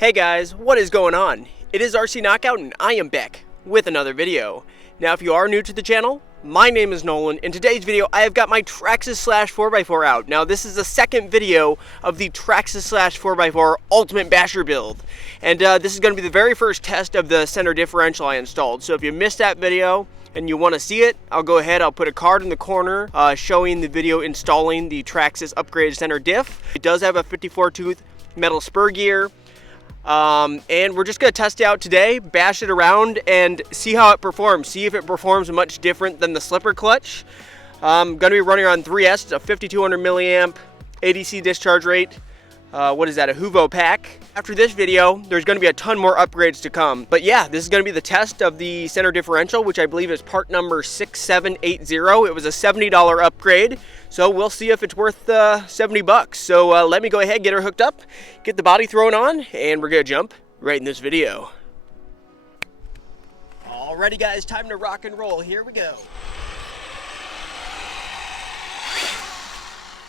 Hey guys, what is going on? It is RC Knockout and I am back with another video. Now if you are new to the channel, my name is Nolan. In today's video I have got my Traxxas / 4x4 out. Now this is the second video of the Traxxas / 4x4 Ultimate Basher build. And this is going to be the very first test of the center differential I installed. So if you missed that video and you want to see it, I'll go ahead, I'll put a card in the corner showing the video installing the Traxxas upgraded center diff. It does have a 54 tooth metal spur gear. And we're just going to test it out today, bash it around, and see how it performs. See if it performs much different than the slipper clutch. I'm going to be running on 3S, it's a 5200 milliamp ADC discharge rate. What is that, a Huvo pack? After this video, there's going to be a ton more upgrades to come. But yeah, this is going to be the test of the center differential, which I believe is part number 6780. It was a $70 upgrade, so we'll see if it's worth 70 bucks. So let me go ahead, get her hooked up, get the body thrown on, and we're going to jump right in this video. Alrighty guys, time to rock and roll. Here we go.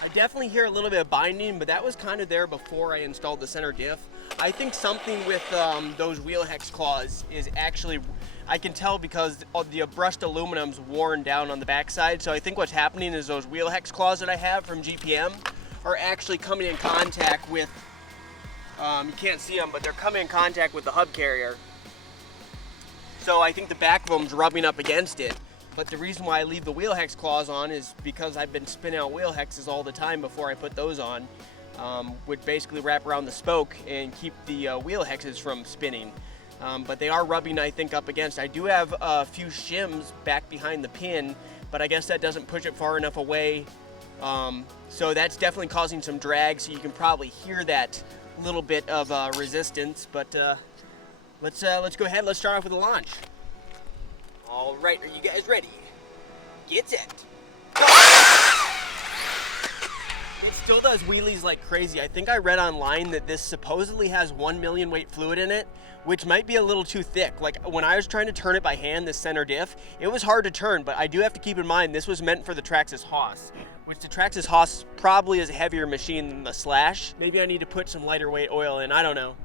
I definitely hear a little bit of binding, but that was kind of there before I installed the center diff. I think something with those wheel hex claws is actually, I can tell because the brushed aluminum's worn down on the backside. So I think what's happening is those wheel hex claws that I have from GPM are actually coming in contact with, you can't see them, but they're coming in contact with the hub carrier. So I think the back of them's rubbing up against it. But the reason why I leave the wheel hex claws on is because I've been spinning out wheel hexes all the time before I put those on, would basically wrap around the spoke and keep the wheel hexes from spinning. But they are rubbing, I think, up against. I do have a few shims back behind the pin, but I guess that doesn't push it far enough away. So that's definitely causing some drag, so you can probably hear that little bit of resistance. But let's go ahead, let's start off with the launch. All right, are you guys ready? Get set. Go! It still does wheelies like crazy. I think I read online that this supposedly has 1 million weight fluid in it, which might be a little too thick. Like when I was trying to turn it by hand, this center diff, it was hard to turn, but I do have to keep in mind this was meant for the Traxxas Haas, which the Traxxas Haas probably is a heavier machine than the Slash. Maybe I need to put some lighter weight oil in, I don't know.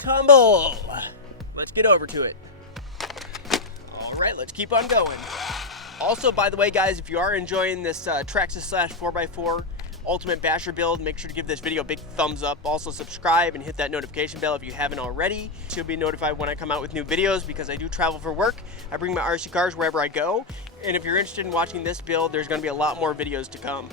Tumble! Let's get over to it. All right, let's keep on going. Also, by the way, guys, if you are enjoying this Traxxas / 4x4 Ultimate Basher build, make sure to give this video a big thumbs up. Also, subscribe and hit that notification bell if you haven't already. You'll be notified when I come out with new videos because I do travel for work. I bring my RC cars wherever I go. And if you're interested in watching this build, there's going to be a lot more videos to come.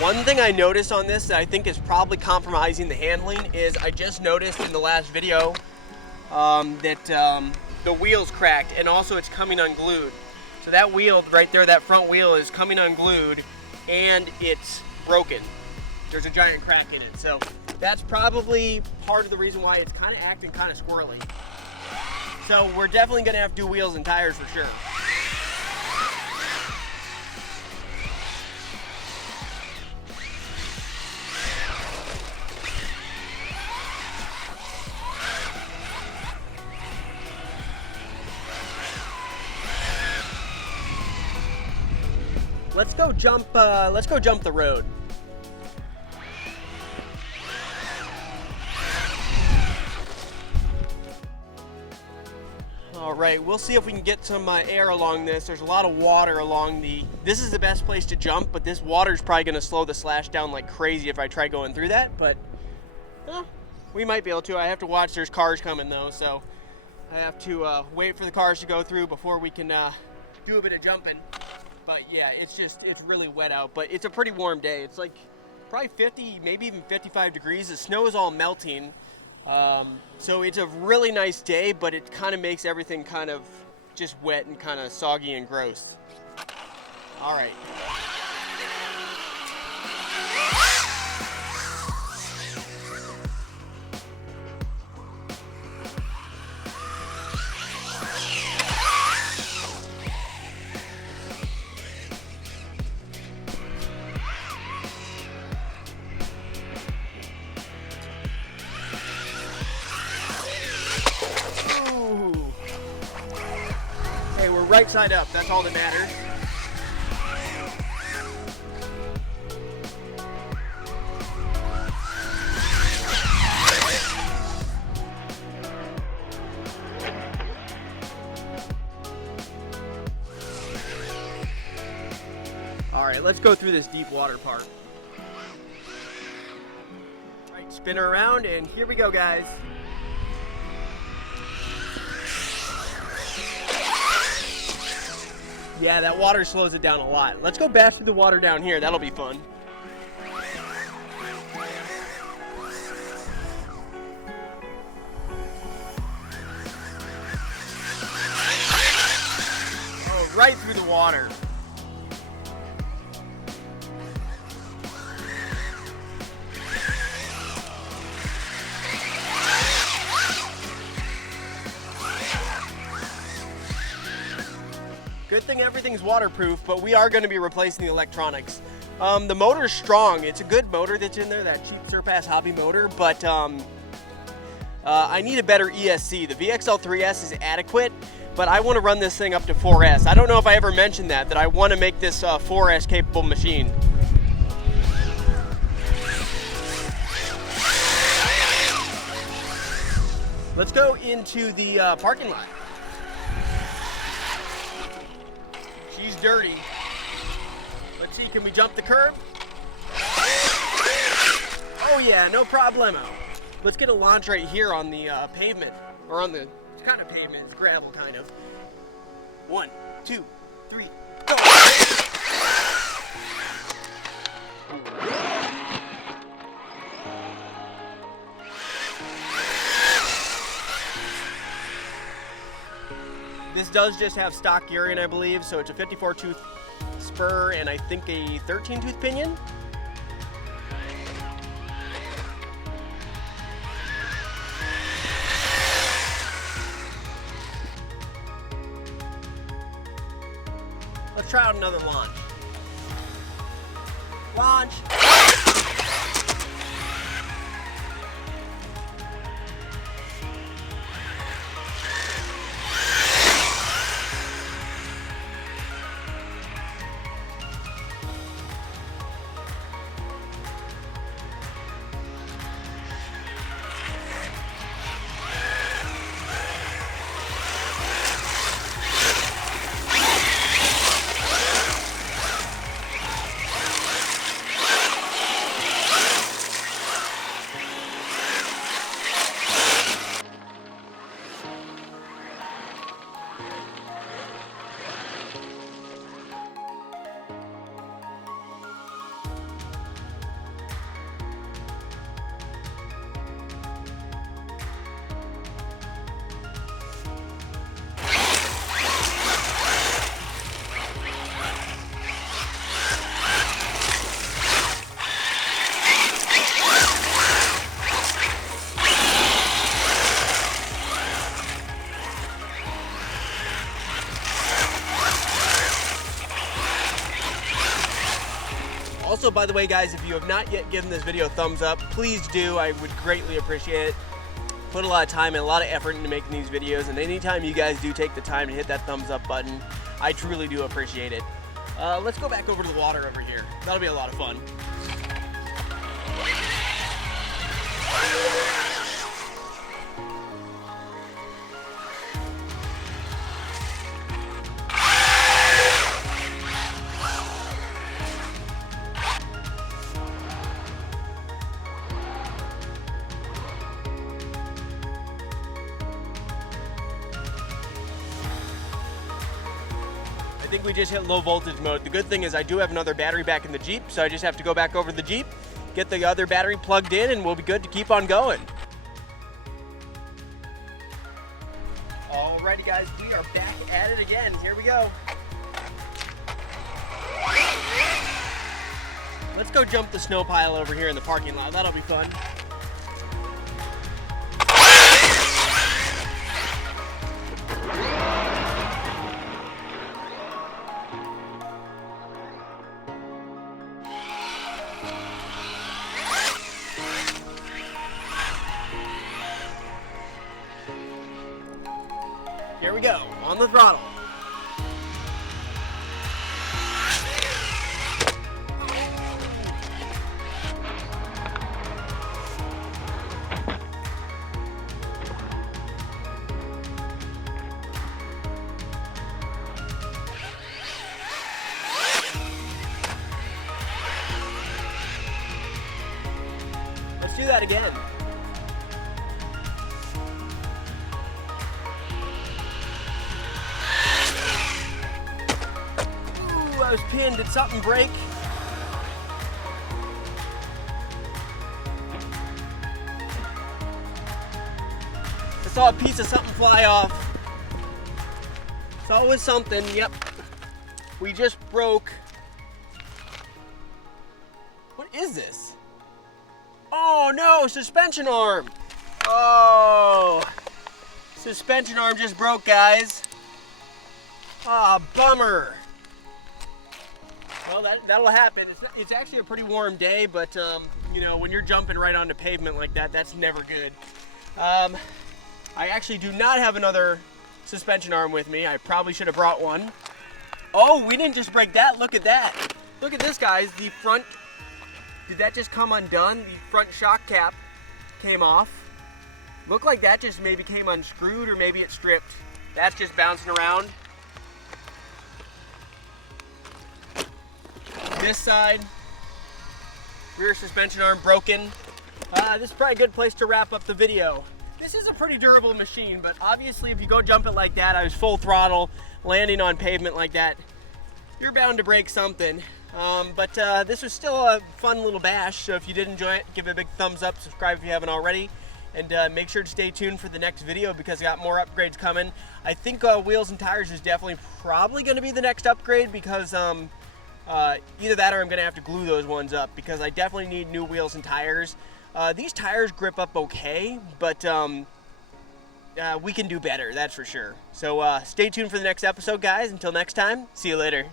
One thing I noticed on this that I think is probably compromising the handling is I just noticed in the last video that the wheel's cracked and also it's coming unglued. So that wheel right there, that front wheel is coming unglued and it's broken. There's a giant crack in it. So that's probably part of the reason why it's kind of acting kind of squirrely. So we're definitely going to have to do wheels and tires for sure. Let's go jump the road. All right, we'll see if we can get some air along this. There's a lot of water along this is the best place to jump, but this water's probably gonna slow the Slash down like crazy if I try going through that, but we might be able to. I have to watch, there's cars coming though, so I have to wait for the cars to go through before we can do a bit of jumping. But yeah, it's really wet out, but it's a pretty warm day. It's like probably 50, maybe even 55 degrees. The snow is all melting. So it's a really nice day, but it kind of makes everything kind of just wet and kind of soggy and gross. All right. right side up. That's all that matters. All right, let's go through this deep water part. All right, spin her around, and here we go, guys. Yeah, that water slows it down a lot. Let's go bash through the water down here. That'll be fun. Oh, right through the water. Good thing everything's waterproof, but we are going to be replacing the electronics. The motor's strong. It's a good motor that's in there, that cheap Surpass hobby motor, but I need a better ESC. The VXL3S is adequate, but I want to run this thing up to 4S. I don't know if I ever mentioned that I want to make this 4S capable machine. Let's go into the parking lot. She's dirty. Let's see, can we jump the curb? Oh yeah, no problemo. Let's get a launch right here on the pavement, or on the, it's kind of pavement, it's gravel kind of. 1, 2, 3, go! This does just have stock gearing, I believe, so it's a 54 tooth spur and I think a 13 tooth pinion. Let's try out another launch. Launch! Also, by the way, guys, if you have not yet given this video a thumbs up, please do. I would greatly appreciate it. Put a lot of time and a lot of effort into making these videos, and anytime you guys do take the time to hit that thumbs up button, I truly do appreciate it. Let's go back over to the water over here. That'll be a lot of fun. I think we just hit low voltage mode. The good thing is I do have another battery back in the Jeep, so I just have to go back over to the Jeep, get the other battery plugged in, and we'll be good to keep on going. Alrighty guys, we are back at it again. Here we go. Let's go jump the snow pile over here in the parking lot. That'll be fun. Here we go, on the throttle. do that again. Ooh, I was pinned. Did something break? I saw a piece of something fly off. It's always something. Yep. We just broke. What is this? Oh no, suspension arm. Oh, suspension arm just broke, guys. Ah, bummer. Well, that'll happen. It's actually a pretty warm day, but you know, when you're jumping right onto pavement like that, that's never good. I actually do not have another suspension arm with me. I probably should have brought one. Oh, we didn't just break that. Look at that. Look at this, guys. The front, did that just come undone? The front shock cap came off. Looked like that just maybe came unscrewed, or maybe it stripped. That's just bouncing around. This side, rear suspension arm broken. This is probably a good place to wrap up the video. This is a pretty durable machine, but obviously if you go jump it like that, I was full throttle, landing on pavement like that, you're bound to break something. But this was still a fun little bash, so if you did enjoy it, give it a big thumbs up, subscribe if you haven't already, and make sure to stay tuned for the next video because I got more upgrades coming. I think wheels and tires is definitely probably going to be the next upgrade because either that or I'm going to have to glue those ones up because I definitely need new wheels and tires. These tires grip up okay, but we can do better, that's for sure. So stay tuned for the next episode, guys. Until next time, see you later.